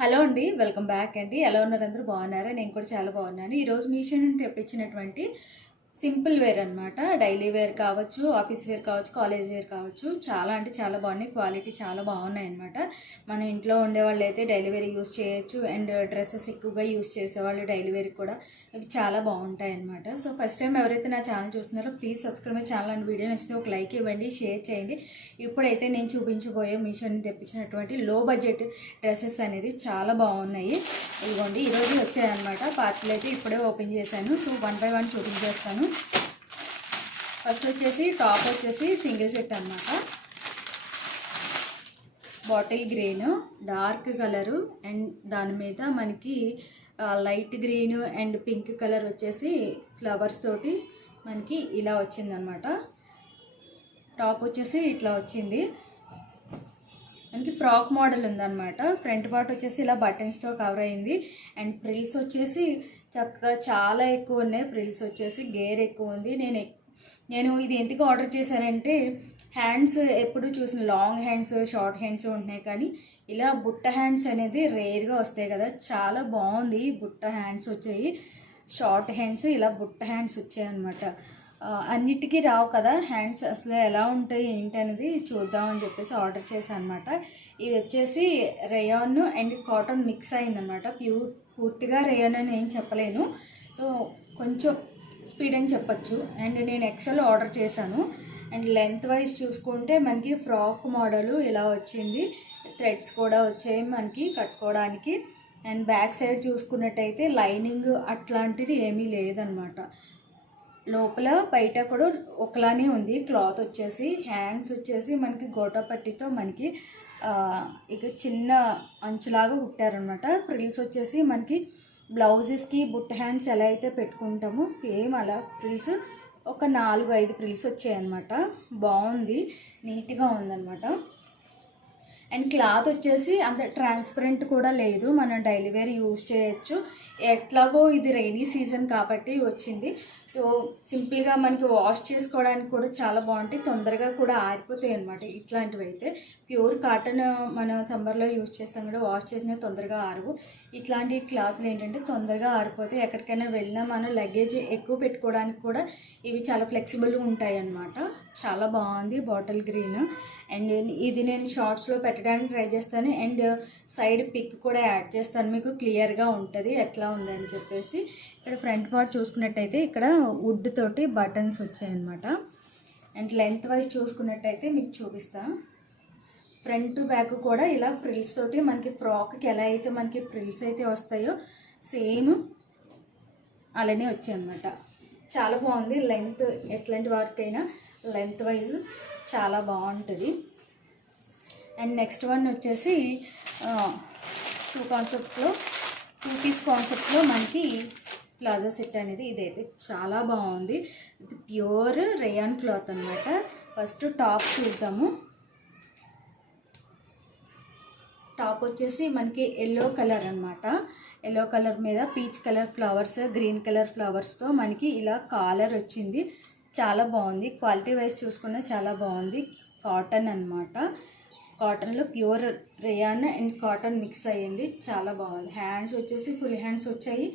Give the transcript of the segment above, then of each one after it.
Hello అండి welcome back అండి. ఎలా ఉన్నారు అందరూ? బాగున్నారా? నేను కూడా చాలా బాగున్నాను. ఈరోజు మీషో నుండి తెప్పించినటువంటి సింపుల్ వేర్ అనమాట డైలీ వేర్ కావచ్చు ఆఫీస్ వేర్ కావచ్చు కాలేజ్ వేర్ కావచ్చు. చాలా అంటే చాలా బాగున్నాయి. క్వాలిటీ చాలా బాగున్నాయి అనమాట మన ఇంట్లో ఉండేవాళ్ళు అయితే డైలీ వేర్ యూస్ చేయొచ్చు. అండ్ డ్రెస్సెస్ ఎక్కువగా యూస్ చేసేవాళ్ళు డైలీ వేర్ కూడా. ఇవి చాలా బాగుంటాయి అనమాట సో ఫస్ట్ టైం ఎవరైతే నా ఛానల్ చూస్తున్నారో please subscribe channel and video నచ్చితే ఒక లైక్ ఇవ్వండి షేర్ చేయండి. ఇప్పుడైతే నేను చూపించబోయే మీషోని తెప్పించినటువంటి లో బడ్జెట్ డ్రెస్సెస్ అనేది చాలా బాగున్నాయి. ఇదిగోండి ఈరోజు వచ్చాయన్నమాట. పార్సల్ అయితే ఇప్పుడే ఓపెన్ చేశాను. సో వన్ బై వన్ చూపించేస్తాను ఫస్ట్ వచ్చేసి టాప్ వచ్చేసి సింగిల్ సెట్ అనమాట bottle green dark colour and దాని మీద మనకి light green and pink colour వచ్చేసి ఫ్లవర్స్ తోటి మనకి ఇలా వచ్చిందనమాట టాప్ వచ్చేసి ఇట్లా వచ్చింది. మనకి ఫ్రాక్ మోడల్ ఉందన్నమాట. ఫ్రంట్ పార్ట్ వచ్చేసి ఇలా బటన్స్తో కవర్ అయింది. అండ్ ప్రిల్స్ వచ్చేసి చక్కగా చాలా ఎక్కువ ఉన్నాయి. ఫ్రిల్స్ వచ్చేసి గేర్ ఎక్కువ ఉంది. నేను నేను ఇది ఎందుకు ఆర్డర్ చేశానంటే హ్యాండ్స్ ఎప్పుడు చూసిన లాంగ్ హ్యాండ్స్ షార్ట్ హ్యాండ్స్ ఉంటున్నాయి కానీ ఇలా బుట్ట హ్యాండ్స్ అనేది రేర్గా వస్తాయి కదా. చాలా బాగుంది. బుట్ట హ్యాండ్స్ వచ్చాయి. షార్ట్ హ్యాండ్స్ ఇలా బుట్ట హ్యాండ్స్ వచ్చాయి అనమాట అన్నిటికీ రావు కదా. హ్యాండ్స్ అసలు ఎలా ఉంటాయి ఏంటి అనేది చూద్దామని చెప్పేసి ఆర్డర్ చేశాను అనమాట ఇది వచ్చేసి రేయాన్ అండ్ కాటన్ మిక్స్ అయిందనమాట. ప్యూర్ పూర్తిగా రేయాన్ అని ఏం చెప్పలేను. సో కొంచెం స్పీడ్ అని చెప్పచ్చు. అండ్ నేను ఎక్సెల్ ఆర్డర్ చేశాను. అండ్ లెంత్ వైజ్ చూసుకుంటే మనకి ఫ్రాక్ మోడలు ఇలా వచ్చింది. థ్రెడ్స్ కూడా వచ్చాయి మనకి కట్టుకోవడానికి. అండ్ బ్యాక్ సైడ్ చూసుకున్నట్టయితే లైనింగ్ అట్లాంటిది ఏమీ లేదనమాట. లోపల బయట కూడా ఒకలానే ఉంది. క్లాత్ వచ్చేసి హ్యాండ్స్ వచ్చేసి మనకి గోటా పట్టితో మనకి ఇక చిన్న అంచులాగా కుట్టారనమాట ప్రిల్స్ వచ్చేసి మనకి బ్లౌజెస్కి బుట్ట హ్యాండ్స్ ఎలా అయితే పెట్టుకుంటామో సేమ్ అలా ప్రిల్స్ ఒక నాలుగు ఐదు ప్రిల్స్ వచ్చాయన్నమాట. బాగుంది నీట్గా ఉందన్నమాట. అండ్ క్లాత్ వచ్చేసి అంత ట్రాన్స్పరెంట్ కూడా లేదు. మనం డైలీ వేర్ యూజ్ చేయొచ్చు. ఎట్లాగో ఇది రైనీ సీజన్ కాబట్టి వచ్చింది. సో సింపుల్గా మనకి వాష్ చేసుకోవడానికి కూడా చాలా బాగుంటాయి. తొందరగా కూడా ఆరిపోతాయి అనమాట ఇట్లాంటివి అయితే ప్యూర్ కాటన్ మనం సమ్మర్లో యూజ్ చేస్తాం కూడా వాష్ చేసినా తొందరగా ఆరవు. ఇట్లాంటి క్లాత్లు ఏంటంటే తొందరగా ఆరిపోతాయి ఎక్కడికైనా వెళ్ళినా మనం లగేజ్ ఎక్కువ పెట్టుకోవడానికి కూడా ఇవి చాలా ఫ్లెక్సిబుల్గా ఉంటాయి అన్నమాట చాలా బాగుంది బాటిల్ గ్రీన్ అండ్ ఇది నేను షార్ట్స్లో పెట్టడానికి ట్రై చేస్తాను. అండ్ సైడ్ పిక్ కూడా యాడ్ చేస్తాను. మీకు క్లియర్గా ఉంటుంది ఎట్లా ఉందని చెప్పేసి. ఇక్కడ ఫ్రంట్ పార్ట్ చూసుకున్నట్టయితే ఇక్కడ వుడ్ తోటి బటన్స్ వచ్చాయన్నమాట. అండ్ లెంత్ వైజ్ చూసుకున్నట్టయితే మీకు చూపిస్తాను ఫ్రంట్ బ్యాక్ కూడా ఇలా ఫ్రిల్స్ తోటి మనకి ఫ్రాక్కి ఎలా అయితే మనకి ఫ్రిల్స్ అయితే వస్తాయో సేమ్ అలానే వచ్చాయన్నమాట చాలా బాగుంది. లెంత్ ఎట్లాంటి వారికైనా లెంత్ వైజ్ చాలా బాగుంటుంది. అండ్ నెక్స్ట్ వన్ వచ్చేసి టూ కాన్సెప్ట్లో టూ పీస్ కాన్సెప్ట్లో మనకి ప్లాజా సెట్ అనేది ఇదైతే చాలా బాగుంది. ఇది ప్యూర్ రేయాన్ క్లాత్ అనమాట ఫస్ట్ టాప్ చూద్దాము. టాప్ వచ్చేసి మనకి ఎల్లో కలర్ అన్నమాట. ఎల్లో కలర్ మీద peach colour flowers green colour ఫ్లవర్స్తో మనకి ఇలా కాలర్ వచ్చింది. చాలా బాగుంది. క్వాలిటీ వైజ్ చూసుకున్న చాలా బాగుంది. కాటన్ అన్నమాట. కాటన్లో pure rayon and cotton mix అయ్యింది. చాలా బాగుంది. హ్యాండ్స్ వచ్చేసి ఫుల్ హ్యాండ్స్ వచ్చాయి.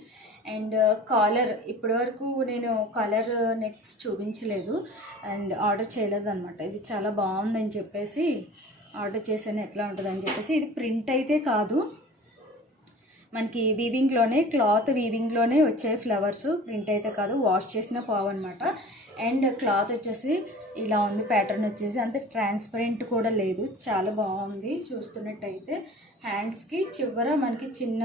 అండ్ కాలర్ ఇప్పటివరకు నేను కలర్ నెక్స్ట్ చూపించలేదు. అండ్ ఆర్డర్ చేయలేదు అనమాట ఇది చాలా బాగుందని చెప్పేసి ఆర్డర్ చేశాను ఎట్లా ఉంటుందని చెప్పేసి. ఇది ప్రింట్ అయితే కాదు. మనకి వీవింగ్లోనే క్లాత్ వీవింగ్లోనే వచ్చాయి ఫ్లవర్స్ ప్రింట్ అయితే కాదు. వాష్ చేసిన పావు అనమాట అండ్ క్లాత్ వచ్చేసి ఇలా ఉంది ప్యాటర్న్ వచ్చేసి. అంత ట్రాన్స్పరెంట్ కూడా లేదు. చాలా బాగుంది చూస్తున్నట్టయితే. హ్యాండ్స్కి చివర మనకి చిన్న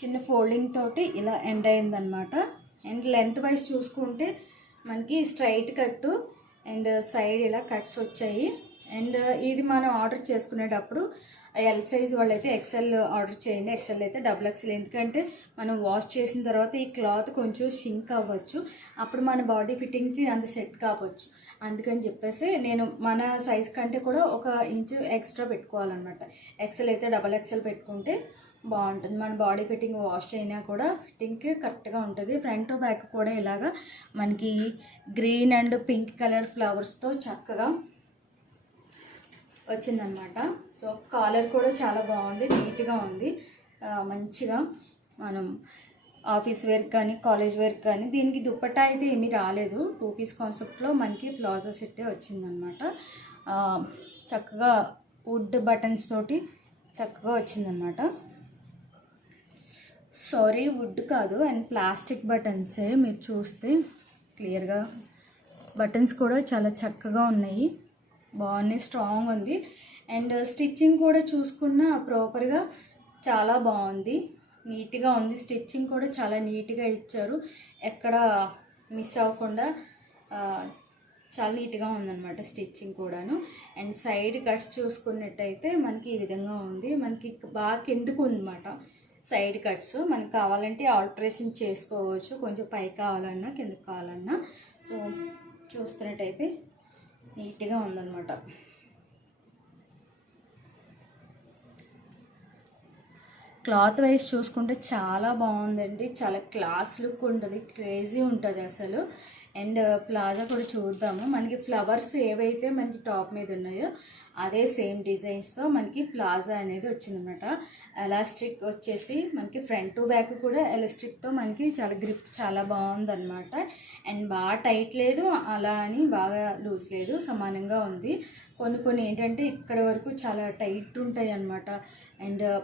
చిన్న ఫోల్డింగ్ తోటి ఇలా ఎండ్ అయిందనమాట అండ్ లెంత్ వైజ్ చూసుకుంటే మనకి స్ట్రైట్ కట్టు అండ్ సైడ్ ఇలా కట్స్ వచ్చాయి. అండ్ ఇది మనం ఆర్డర్ చేసుకునేటప్పుడు ఎల్ సైజ్ వాళ్ళైతే ఎక్సెల్ ఆర్డర్ చేయండి. ఎక్సెల్ అయితే డబుల్ ఎక్సెల్ ఎందుకంటే మనం వాష్ చేసిన తర్వాత ఈ క్లాత్ కొంచెం షింక్ అవ్వచ్చు. అప్పుడు మన బాడీ ఫిట్టింగ్కి అంత సెట్ కావచ్చు. అందుకని చెప్పేసి నేను మన సైజ్ కంటే కూడా ఒక ఇంచు ఎక్స్ట్రా పెట్టుకోవాలన్నమాట. ఎక్సెల్ అయితే డబల్ ఎక్సెల్ పెట్టుకుంటే బాగుంటుంది. మన బాడీ ఫిట్టింగ్ వాష్ అయినా కూడా ఫిట్టింగ్కి కరెక్ట్గా ఉంటుంది. ఫ్రంట్ బ్యాక్ కూడా ఇలాగా మనకి గ్రీన్ అండ్ పింక్ కలర్ ఫ్లవర్స్తో చక్కగా వచ్చిందనమాట. సో కాలర్ కూడా చాలా బాగుంది నీట్గా ఉంది. మంచిగా మనం ఆఫీస్ వేర్ కానీ కాలేజ్ వేర్ కానీ దీనికి దుప్పట అయితే ఏమీ రాలేదు. టూ పీస్ కాన్సెప్ట్లో మనకి ప్లాజో సెట్టే వచ్చిందనమాట. చక్కగా వుడ్ బటన్స్ తోటి చక్కగా వచ్చిందనమాట. సారీ వుడ్ కాదు అండ్ ప్లాస్టిక్ బటన్సే మీరు చూస్తే క్లియర్గా బటన్స్ కూడా చాలా చక్కగా ఉన్నాయి. బాగున్నాయి స్ట్రాంగ్ ఉంది. అండ్ స్టిచ్చింగ్ కూడా చూసుకున్న ప్రాపర్గా చాలా బాగుంది. నీట్గా ఉంది. స్టిచ్చింగ్ కూడా చాలా నీట్గా ఇచ్చారు. ఎక్కడ మిస్ అవ్వకుండా చాలా నీట్గా ఉందన్నమాట స్టిచ్చింగ్ కూడాను. అండ్ సైడ్ కట్స్ చూసుకున్నట్టయితే మనకి ఈ విధంగా ఉంది. మనకి బాగా కిందకు ఉందన్నమాట? సైడ్ కట్స్ మనకి కావాలంటే ఆల్టరేషన్ చేసుకోవచ్చు. కొంచెం పై కావాలన్నా కిందకి కావాలన్నా. సో చూస్తున్నట్టయితే నీట్గా ఉందన్నమాట. క్లాత్ వైజ్ చూసుకుంటే చాలా బాగుందండి. చాలా క్లాస్ లుక్ ఉంటుంది. క్రేజీ ఉంటుంది అసలు. అండ్ ప్లాజా uh, కూడా చూద్దాము. మనకి ఫ్లవర్స్ ఏవైతే మనకి టాప్ మీద ఉన్నాయో అదే సేమ్ డిజైన్స్తో మనకి ప్లాజా అనేది వచ్చిందనమాట ఎలాస్టిక్ వచ్చేసి మనకి ఫ్రంట్ టు బ్యాక్ కూడా ఎలాస్టిక్తో మనకి చాలా గ్రిప్ చాలా బాగుందనమాట అండ్ బాగా టైట్ లేదు అలా అని బాగా లూజ్ లేదు సమానంగా ఉంది. కొన్ని కొన్ని ఏంటంటే ఇక్కడ వరకు చాలా టైట్ ఉంటాయి అన్నమాట. అండ్ uh,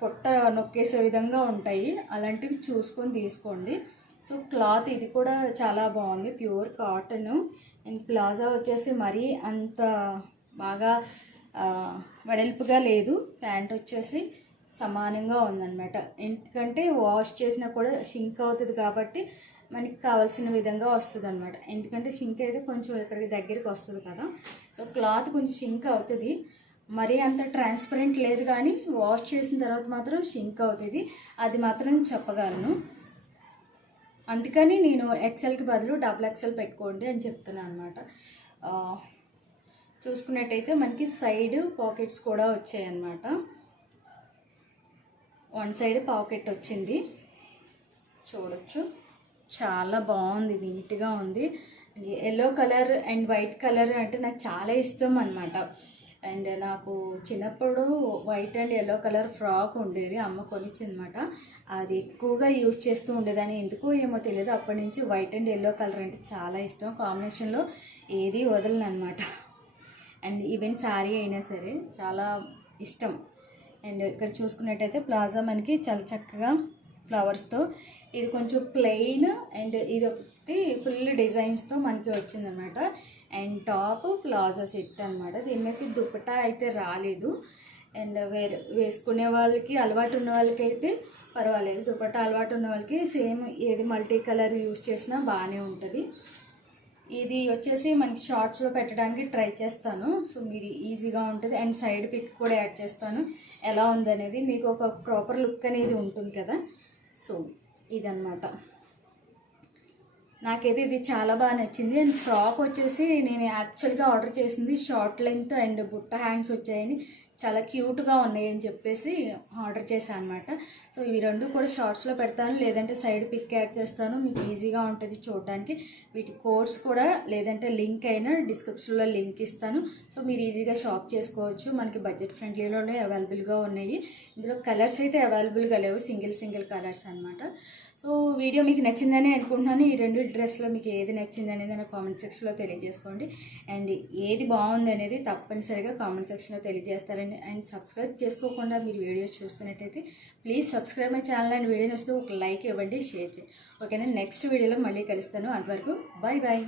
పొట్ట నొక్కేసే విధంగా ఉంటాయి. అలాంటివి చూసుకొని తీసుకోండి. సో క్లాత్ ఇది కూడా చాలా బాగుంది ప్యూర్ కాటన్. అండ్ ప్లాజా వచ్చేసి మరీ అంత బాగా వెడల్పుగా లేదు. ప్యాంట్ వచ్చేసి సమానంగా ఉందన్నమాట. ఎందుకంటే వాష్ చేసినా కూడా షింక్ అవుతుంది కాబట్టి మనకి కావాల్సిన విధంగా వస్తుంది అనమాట ఎందుకంటే షింక్ అయితే కొంచెం ఇక్కడికి దగ్గరికి వస్తుంది కదా. సో క్లాత్ కొంచెం షింక్ అవుతుంది. మరీ అంత ట్రాన్స్పరెంట్ లేదు కానీ వాష్ చేసిన తర్వాత మాత్రం షింక్ అవుతుంది. అది మాత్రం చెప్పగలను. అందుకని నేను ఎక్సెల్కి బదులు డబుల్ ఎక్సెల్ పెట్టుకోండి అని చెప్తున్నాను అనమాట చూసుకున్నట్టయితే మనకి సైడ్ పాకెట్స్ కూడా వచ్చాయి అన్నమాట. వన్ సైడ్ పాకెట్ వచ్చింది. చూడొచ్చు. చాలా బాగుంది నీట్గా ఉంది. Yellow colour and white colour అంటే నాకు చాలా ఇష్టం అనమాట అండ్ నాకు చిన్నప్పుడు white and yellow colour frock ఉండేది అమ్మ కొనిచ్చిందనమాట అది ఎక్కువగా యూజ్ చేస్తూ ఉండేదని ఎందుకో ఏమో తెలియదు అప్పటి నుంచి వైట్ అండ్ ఎల్లో కలర్ అంటే చాలా ఇష్టం. కాంబినేషన్లో ఏది వదలనమాట అండ్ ఈవెన్ శారీ అయినా సరే చాలా ఇష్టం. అండ్ ఇక్కడ చూసుకున్నట్టయితే ప్లాజా మనకి చాలా చక్కగా ఫ్లవర్స్తో ఇది కొంచెం ప్లెయిన్ అండ్ ఇది ఒకటి ఫుల్ డిజైన్స్తో మనకి వచ్చిందనమాట అండ్ టాప్ ప్లాజా సెట్ అనమాట దీని మీద దుప్పటా అయితే రాలేదు. అండ్ వేరే వేసుకునే వాళ్ళకి అలవాటు ఉన్న వాళ్ళకైతే పర్వాలేదు. దుప్పటా అలవాటు ఉన్న వాళ్ళకి సేమ్ ఏది మల్టీ కలర్ యూస్ చేసినా బాగానే ఉంటుంది. ఇది వచ్చేసి మనకి షార్ట్స్లో పెట్టడానికి ట్రై చేస్తాను. సో మీరు ఈజీగా ఉంటుంది. అండ్ సైడ్ పిక్ కూడా యాడ్ చేస్తాను. ఎలా ఉందనేది మీకు ఒక ప్రాపర్ లుక్ అనేది ఉంటుంది కదా. సో ఇదన్నమాట. నాకైతే ఇది చాలా బాగా నచ్చింది. అండ్ ఫ్రాక్ వచ్చేసి నేను యాక్చువల్గా ఆర్డర్ చేసింది షార్ట్ లెంగ్త్ అండ్ బుట్ట హ్యాండ్స్ వచ్చాయని చాలా క్యూట్గా ఉన్నాయి అని చెప్పేసి ఆర్డర్ చేశాను అనమాట సో ఇవి రెండు కూడా షార్ట్స్లో పెడతాను. లేదంటే సైడ్ పిక్ యాడ్ చేస్తాను. మీకు ఈజీగా ఉంటుంది చూడడానికి వీటి కోడ్స్ కూడా లేదంటే లింక్ అయినా డిస్క్రిప్షన్లో లింక్ ఇస్తాను. సో మీరు ఈజీగా షాప్ చేసుకోవచ్చు. మనకి బడ్జెట్ ఫ్రెండ్లీలోనే అవైలబుల్గా ఉన్నాయి. ఇందులో కలర్స్ అయితే అవైలబుల్గా లేవు. సింగిల్ సింగిల్ కలర్స్ అనమాట సో వీడియో మీకు నచ్చిందని అనుకుంటున్నాను. ఈ రెండు డ్రెస్లో మీకు ఏది నచ్చింది అనేది నా కామెంట్ సెక్షన్లో తెలియజేసుకోండి. అండ్ ఏది బాగుంది అనేది తప్పనిసరిగా కామెంట్ సెక్షన్లో తెలియజేస్తారని అండ్ సబ్స్క్రైబ్ చేసుకోకుండా మీరు వీడియో చూస్తున్నట్టయితే please subscribe my channel and video వస్తే ఒక లైక్ ఇవ్వండి షేర్ చేయండి. ఓకేనా? నెక్స్ట్ వీడియోలో మళ్ళీ కలుస్తాను. అంతవరకు బాయ్ బాయ్